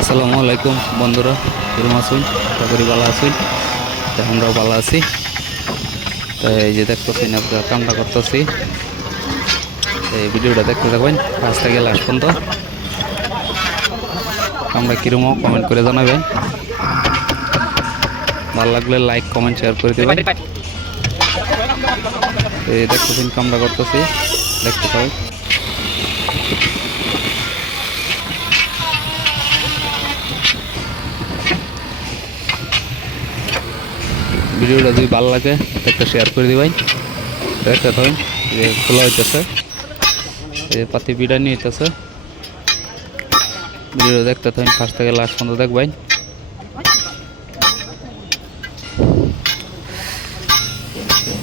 আসসালামু আলাইকুম বন্ধুরা, কেমন আছেন? আশা করি ভালো আছেন। তো আমরাও ভালো আছি। তো এই যে দেখতেছেন আপনারা কামটা করতেছি, এই ভিডিওটা দেখতে থাকবেন ফার্স্ট থেকে লাস্ট পর্যন্ত। আমরা কিরকম কমেন্ট করে জানাবেন, ভালো লাগলে লাইক কমেন্ট শেয়ার করে দেবেন। এই দেখতেছেন কামটা করতেছি, দেখতে পাবেন। ভিডিওটা যদি ভালো লাগে একটা শেয়ার করে দিবেন। দেখতে পাবেন যে খোলা হইতেছে, এই পাতি বিড়া নিয়ে হইতেছে। ভিডিও দেখতে থাকেন ফার্স্ট থেকে লাস্ট পর্যন্ত দেখবেন।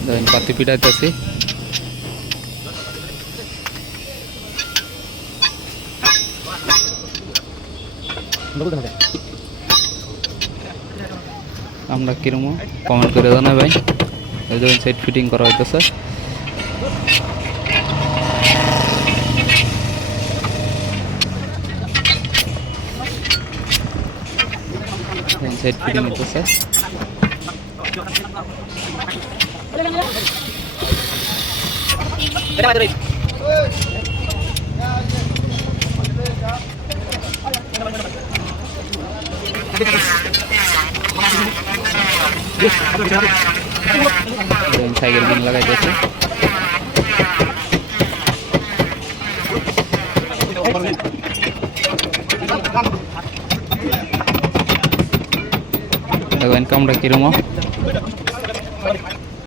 দেখেন পাতি পিটাইতেছি। আমরা কিরকম কমেন্ট করে জানাবেন। এই দেখুন সেট ফিটিং করা হইতেছে। সেট ফিটিং হইতেছে। সাইকেল বিন লাগাইতেছে। দেখবেন কামটা কিরকম।